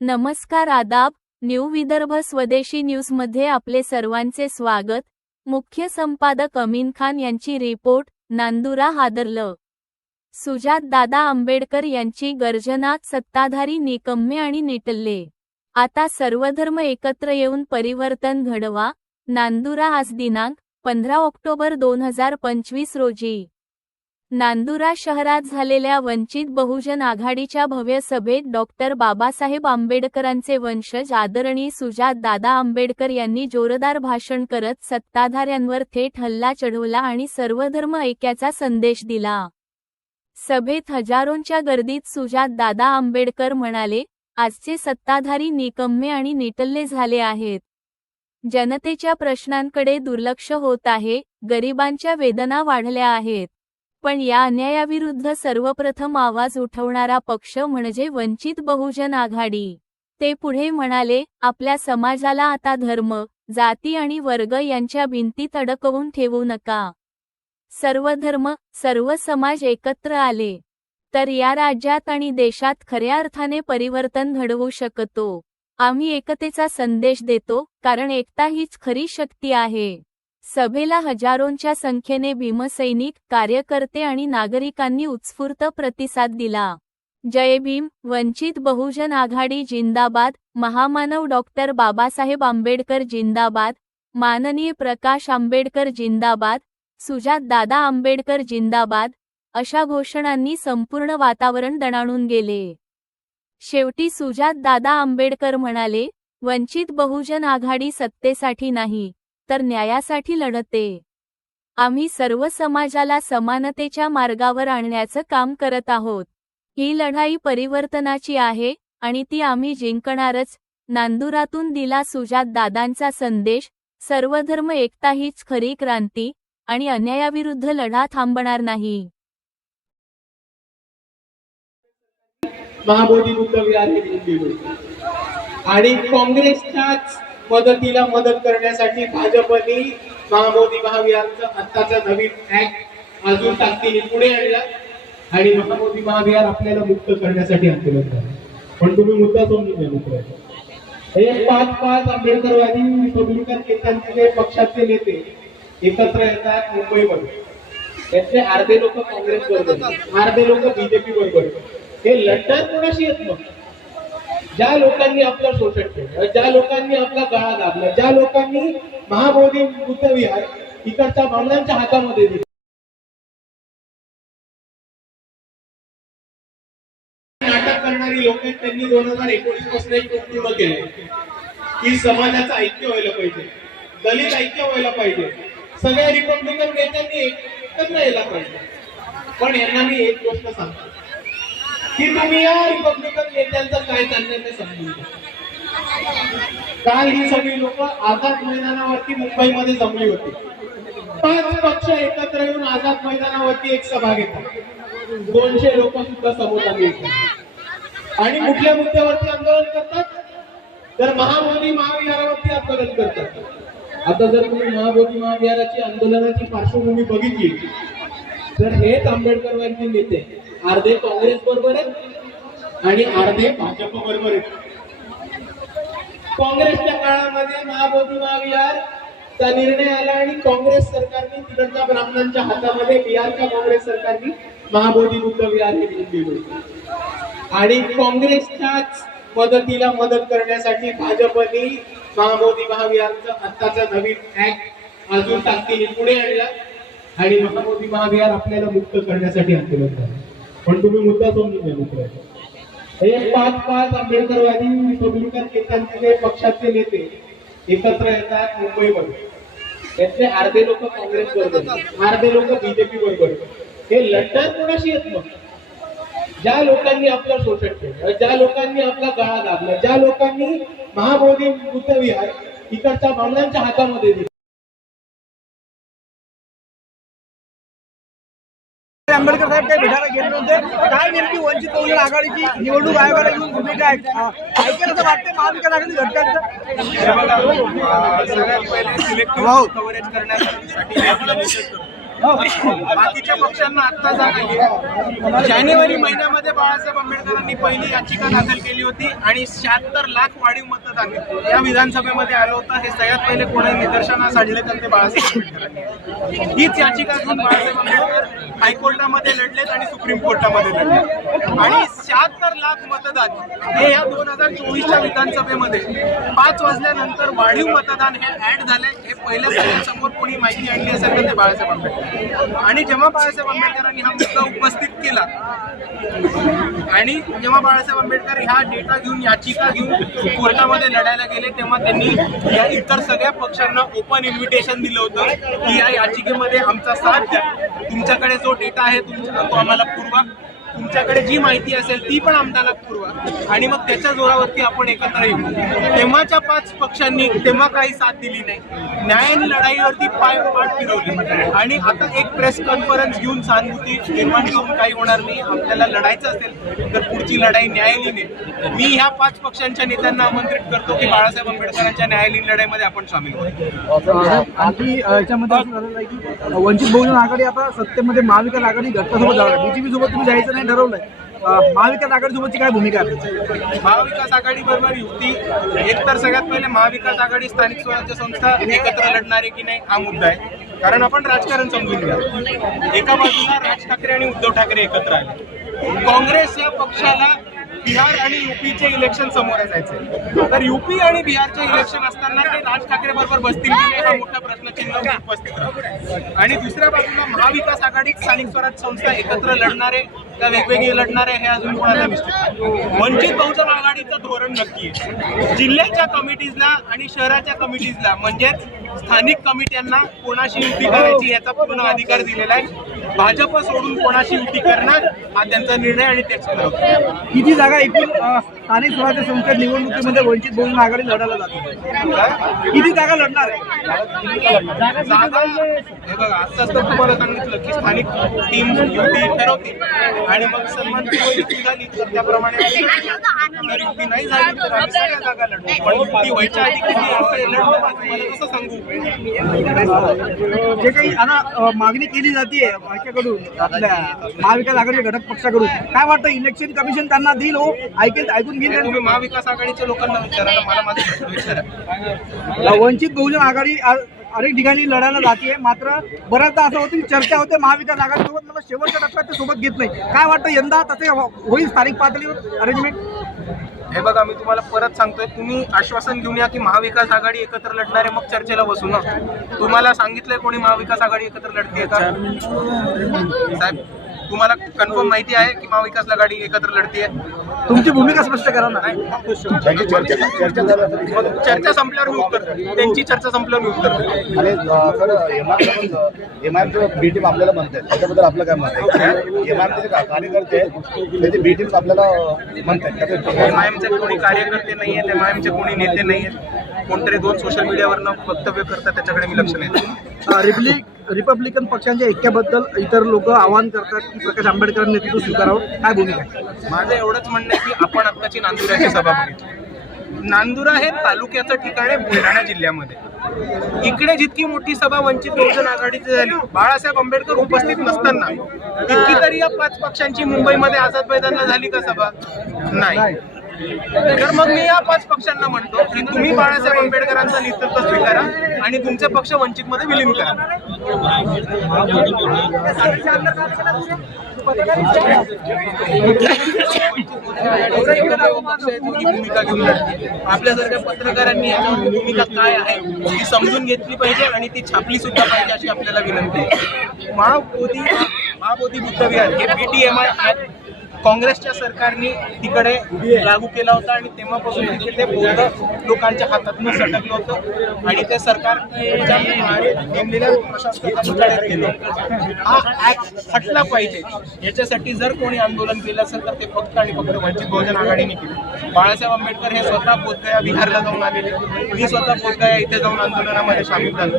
नमस्कार आदाब न्यू विदर्भ स्वदेशी न्यूजमध्ये आपले सर्वांचे स्वागत. मुख्य संपादक अमीन खान यांची रिपोर्ट नांदुरा हादरलं. सुजात दादा आंबेडकर यांची गर्जनात सत्ताधारी निकम्मे आणि निटल्ले आता सर्वधर्म एकत्र येऊन परिवर्तन घडवा. नांदुरा आज दिनांक पंधरा ऑक्टोबर दोन हजार पंचवीस रोजी. नांदुरा शहरात झालेल्या वंचित बहुजन आघाडीच्या भव्य सभेत डॉक्टर बाबासाहेब आंबेडकरांचे वंशज आदरणीय सुजात दादा आंबेडकर यांनी जोरदार भाषण करत सत्ताधाऱ्यांवर थेट हल्ला चढवला आणि सर्वधर्म ऐक्याचा संदेश दिला. सभेत हजारोंच्या गर्दीत सुजात दादा आंबेडकर म्हणाले आजचे सत्ताधारी निकम्मे आणि निटल्ले झाले आहेत. जनतेच्या प्रश्नांकडे दुर्लक्ष होत आहे गरिबांच्या वेदना वाढल्या आहेत. पण या अन्यायाविरुद्ध सर्वप्रथम आवाज उठवणारा पक्ष म्हणजे वंचित बहुजन आघाडी. ते पुढे म्हणाले आपल्या समाजाला आता धर्म जाती आणि वर्ग यांच्या भिंतीत अडकवून ठेवू नका. सर्व धर्म सर्व समाज एकत्र आले. तर या राज्यात आणि देशात खऱ्या अर्थाने परिवर्तन घडवू शकतो. आम्ही एकतेचा संदेश देतो कारण एकता हीच खरी शक्ती आहे. सभेला हजारोंच्या संख्येने भीमसैनिक कार्यकर्ते आणि नागरिकांनी उत्स्फूर्त प्रतिसाद दिला. जय भीम वंचित बहुजन आघाडी जिंदाबाद महामानव डॉक्टर बाबासाहेब आंबेडकर जिंदाबाद माननीय प्रकाश आंबेडकर जिंदाबाद सुजात दादा आंबेडकर जिंदाबाद अशा घोषणांनी संपूर्ण वातावरण दणाणून गेले. शेवटी सुजात दादा आंबेडकर म्हणाले वंचित बहुजन आघाडी सत्तेसाठी नाही तर न्यायासाठी लढते. आम्ही सर्व समाजाला समानतेच्या मार्गावर आणण्याचं काम करत आहोत. ही लढाई परिवर्तनाची आहे आणि ती आम्ही जिंकणारच नांदुरातून दिला सुजात दादांचा संदेश सर्वधर्म एकता हीच खरी क्रांती आणि अन्यायाविरुद्ध लढा थांबणार नाही. महाबोधी बुद्ध हे आणि काँग्रेसच्याच मदतीला मदत करण्यासाठी भाजपने महाबोधी महाविहारचं आत्ताचा नवीन ऍक्ट अजून ताकदीने पुढे आणला. आणि महाबोधी महाविहार आपल्याला मुक्त करण्यासाठी आंदोलन झालं पण तुम्ही मुद्दा समजून घ्या मित्र. एक पाच पाच आंबेडकरवादी रिपब्लिकन नेत्यांचे पक्षाचे नेते एकत्र येतात मुंबईमध्ये. त्यातले अर्धे लोक काँग्रेस बरोबर अर्धे लोक बीजेपी बरोबर हे लढणार कोणाशी येत मग ज्या लोकांनी आपलं शोषण केलं ज्या लोकांनी आपला गळा दाबला ज्या लोकांनी महाबोधी बुद्धविहार इकडच्या बामणांच्या हातामध्ये दिला. नाटक करणारी लोक आहेत, त्यांनी दोन हजार एकोणीसपासून एक पूर्ण केले. की समाजाचं ऐक्य व्हायला पाहिजे दलित ऐक्य व्हायला पाहिजे. सगळ्या रिपब्लिकन नेत्यांनी एकत्र यायला पाहिजे. पण यांना मी एक गोष्ट सांगतो. की तुम्ही या रिपब्लिकन नेत्यांचं काय चाललंय ते समजून काल ही सगळी लोक आझाद मैदानावरती मुंबईमध्ये जमली होती. पाच पक्ष एकत्र येऊन आझाद मैदानावरती एक सभा घेतात दोनशे लोक सुद्धा समोर आली. होती आणि कुठल्या मुद्द्यावरती आंदोलन करतात? तर महाबोधी महाविहारावरती आंदोलन करतात. आता जर तुम्ही महाबोधी महाविहाराची आंदोलनाची पार्श्वभूमी बघितली तर हेच आंबेडकरवादी नेते अर्धे काँग्रेस बरोबर आहेत आणि अर्धे भाजप बरोबर आहेत. काँग्रेसच्या काळामध्ये महाबोधी महाविहार चा निर्णय आला आणि काँग्रेस सरकारने तिकडच्या ब्राह्मणांच्या हातामध्ये बिहारच्या काँग्रेस सरकारने महाबोधी बुद्ध विहार हे दिले आणि काँग्रेसच्याच मदतीला मदत करण्यासाठी भाजपने महाबोधी महाविहारचं आत्ताचा नवीन ऍक्ट अजून ताकदीने पुढे आणला. आणि महाबोधी महाविहार आपल्याला मुक्त करण्यासाठी आंदोलन झालं पण तुम्ही मुद्दा समजून घ्या मित्र. हे पाच पाच आंबेडकरवादी रिपब्लिकन नेत्यांचे पक्षाचे नेते एकत्र येतात मुंबईमध्ये त्यातले अर्धे लोक काँग्रेस बरोबर अर्धे लोक बीजेपी बरोबर. हे लढणार कोणाशी येत मग? ज्या लोकांनी आपलं शोषण केलं ज्या लोकांनी आपला गळा दाबला ज्या लोकांनी महाबोधी बुद्ध विहार इकडच्या बामणांच्या हातामध्ये दिला. साहेब काही भेटायला गेले नव्हते. काय नेमकी वंचित बहुजन आघाडीची निवडणूक आयोगाला घेऊन भूमिका आहे? ऐकेल असं वाटतं महाविकास आघाडी घटकांचं. सगळ्यात पहिले सिलेक्टिव्ह कव्हरेज करण्यासाठी बाकीच्या पक्षांना आत्ता जागा जानेवारी महिन्यामध्ये बाळासाहेब आंबेडकरांनी पहिली याचिका दाखल केली होती आणि शहात्तर लाख वाढीव मतदान या विधानसभेमध्ये आलं होतं. हे सगळ्यात पहिले कोणी निदर्शनास आणले तर ते बाळासाहेब आंबेडकरांनी. हीच याचिका घेऊन बाळासाहेब आंबेडकर हायकोर्टामध्ये लढलेत आणि सुप्रीम कोर्टामध्ये लढले आणि शहात्तर लाख मतदान हे या दोन हजार चोवीसच्या विधानसभेमध्ये पाच वाजल्यानंतर वाढीव मतदान हे ऍड झाले हे पहिल्या सगळ्यांसमोर कोणी माहिती आणली असेल तर ते बाळासाहेब आंबेडकर. आणि जेव्हा बाळासाहेब आंबेडकरांनी हा मुद्दा उपस्थित केला आणि जेव्हा बाळासाहेब आंबेडकर ह्या डेटा घेऊन याचिका घेऊन कोर्टामध्ये लढायला गेले तेव्हा त्यांनी या इतर सगळ्या पक्षांना ओपन इन्व्हिटेशन दिलं होतं की या याचिकेमध्ये आमचा साथ द्या. तुमच्याकडे जो डेटा आहे तुमचा तो आम्हाला पुरवा. तुमच्याकडे जी माहिती असेल ती पण आम्हाला पुरवा. आणि मग त्याच्या जोरावरती आपण एकत्र येऊ. तेव्हाच्या पाच पक्षांनी तेव्हा काही साथ दिली नाही. न्याय आणि लढाईवरती पाय पाठ फिरवली. आणि आता एक प्रेस कॉन्फरन्स घेऊन सहानुभूती निर्माण करून काही होणार नाही. आपल्याला लढायचं असेल तर पुढची लढाई न्यायालयीन मी ह्या पाच पक्षांच्या नेत्यांना आमंत्रित करतो की बाळासाहेब आंबेडकरांच्या न्यायालयीन लढाईमध्ये आपण सामील होऊ आणखी याच्यामध्ये वंचित बहुजन आघाडी आता सत्तेमध्ये महाविकास आघाडी घटकासोबत जाणार बीजेपी सोबत तुम्ही जायचं नाही ठरवलंय महाविकास आघाडीसोबतची काय भूमिका आहे? महाविकास आघाडी बरोबर युती. एक तर सगळ्यात पहिले महाविकास आघाडी स्थानिक स्वराज्य संस्था एकत्र लढणारे की नाही हा मुद्दा आहे. कारण आपण राजकारण समजून घ्या. एका बाजूला राज ठाकरे आणि उद्धव ठाकरे एकत्र आले. काँग्रेस या पक्षाला बिहार आणि युपीचे इलेक्शन समोर जायचे. तर युपी आणि बिहारचे इलेक्शन असताना ते राज ठाकरे बरोबर बसतील की नाही हा मोठा प्रश्नचिन्ह उपस्थित राहतो आणि दुसऱ्या बाजूला महाविकास आघाडीत स्थानिक स्वराज संस्था एकत्र लढणारे का वेगवेगळे लढणारे हे अजून कोणाला निश्चित. वंचित बहुजन आघाडीचं धोरण नक्की आहे. जिल्ह्याच्या कमिटीजला आणि शहराच्या कमिटीजला म्हणजेच स्थानिक कमिट्यांना कोणाशी युती करायची याचा पूर्ण अधिकार दिलेला आहे. भाजप सोडून कोणाशी युती करणार? हा त्यांचा निर्णय आणि तेच ठरवतो किती जागा एकूण स्थानिक स्वराज्य संस्था निवडणुकीमध्ये वंचित बहुजन आघाडी लढायला जाते? किती जागा लढणार आहे? जागा हे बघा तर तुम्हाला सांगितलं की स्थानिक टीम युती ठरवतील आणि मग सन्मान युती झाली तर त्याप्रमाणे युती नाही झाली तर आम्ही सगळ्या जागा लढू पण युती व्हायच्या आधी किती कसं सांगू? जे काही आता मागणी केली जाते ह्याच्याकडून आपल्या महाविकास आघाडी घटक पक्षाकडून. काय वाटतं इलेक्शन कमिशन त्यांना देईल हो? ऐकेल ऐकून घेईल महाविकास आघाडीच्या लोकांना विचारा ना, मला माझा प्रश्न विचारा वंचित बहुजन आघाडी अनेक ठिकाणी लढायला जाते. मात्र बऱ्याचदा असं होतं की चर्चा होते महाविकास आघाडीसोबत मला शेवटच्या टप्प्यात ते सोबत घेत नाही. काय वाटतं यंदा तसे हो- होईल स्थानिक पातळीवर अरेंजमेंट हे बघा मी तुम्हाला परत सांगतोय तुम्ही आश्वासन घेऊन या की महाविकास आघाडी एकत्र लढणारे मग चर्चेला बसू ना. तुम्हाला सांगितलंय कोणी महाविकास आघाडी एकत्र लढते का? साहेब तुम्हाला कन्फर्म माहिती आहे की महाविकास आघाडी एकत्र लढतीये? तुमची भूमिका स्पष्ट करा ना. मग चर्चा संपल्यावर मी उत्तर देईन. त्यांची चर्चा संपल्यावर मी उत्तर देईन. आणि अ, सर एम आय जो बी टीम आपल्याला त्याच्याबद्दल आपलं काय मत आहे? एम आय कार्यकर्ते त्याचे बी आपल्याला एमआयएमचे कोणी कार्यकर्ते नाही आहेत एमआयएमचे कोणी नेते नाही आहेत कोणतरी दोन सोशल मीडियावरनं वक्तव्य करतात त्याच्याकडे मी लक्ष नाही देत. रिपब्लिक रिपब्लिकन पक्षांच्या ऐक्याबद्दल इतर लोक आवाहन करतात की प्रकाश आंबेडकरांनी नेतृत्व स्वीकारावं. काय भूमिका आहे? माझं एवढंच म्हणणं आहे की आपण आत्ताची नांदुराची सभा बघितली नांदुरा हे तालुक्याचं ठिकाण आहे बुलढाणा जिल्ह्यामध्ये. इकडे जितकी मोठी सभा वंचित बहुजन आघाडीची झाली बाळासाहेब आंबेडकर उपस्थित नसताना तितकी तरी या पाच पक्षांची मुंबईमध्ये आझाद मैदानला झाली का सभा? नाही. तर मग मी या पाच पक्षांना म्हणतो की तुम्ही बाळासाहेब आंबेडकरांचं नेतृत्व स्वीकारा आणि तुमचे पक्ष वंचित मध्ये विलीन करा. ही भूमिका घेऊन आपल्यासारख्या पत्रकारांनी याच्यावरती भूमिका काय आहे ती समजून घेतली पाहिजे आणि ती छापली सुद्धा पाहिजे अशी आपल्याला विनंती आहे. महाबोधी महाबोधी बुद्धविहार हे बीटीएमआय काँग्रेसच्या सरकारने तिकडे लागू केला होता आणि तेव्हापासून तिथे ते बौद्ध लोकांच्या हातातून सटकलं होतं. आणि ते सरकार नेमलेल्या केलं हा ऍक्ट हटला पाहिजे. याच्यासाठी जर कोणी आंदोलन केलं असेल तर ते फक्त आणि फक्त वंचित बहुजन आघाडीने केलं. बाळासाहेब आंबेडकर हे स्वतः बोधगया बिहारला जाऊन आलेले. मी स्वतः बोधगया इथे जाऊन आंदोलनामध्ये सामील झालो.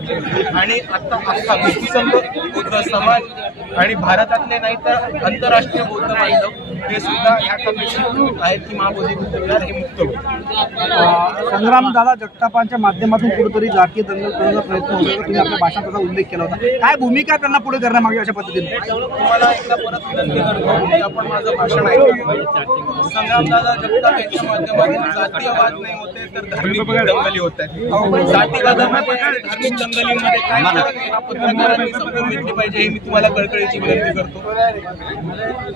आणि आता अख्खा विश्वसंत बौद्ध समाज आणि भारतातले नाही तर आंतरराष्ट्रीय बौद्ध बांधव हे सुद्धा या कमिशन आहेत की महाबोधी विहार हे मुक्त होईल. संग्राम दादा जगतापांच्या माध्यमातून कुठेतरी जातीय दंगल करण्याचा प्रयत्न होतो तुम्ही आपल्या भाषणात त्याचा उल्लेख केला होता. काय भूमिका त्यांना पुढे करण्यामागे अशा पद्धतीने? तुम्हाला एकदा परत विनंती करतो की आपण माझं भाषण ऐकलं संग्रामदादा जगताप यांच्या माध्यमातून जातीयवाद नाही होते तर धार्मिक दंगली होत आहेत. जातीवादामध्ये आणि धार्मिक दंगलीमध्ये काय फरक आहे? हा पत्रकारांनी समजून घेतली पाहिजे हे मी तुम्हाला कळकळीची विनंती करतो.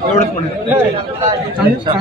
एवढंच म्हणतो 咱咱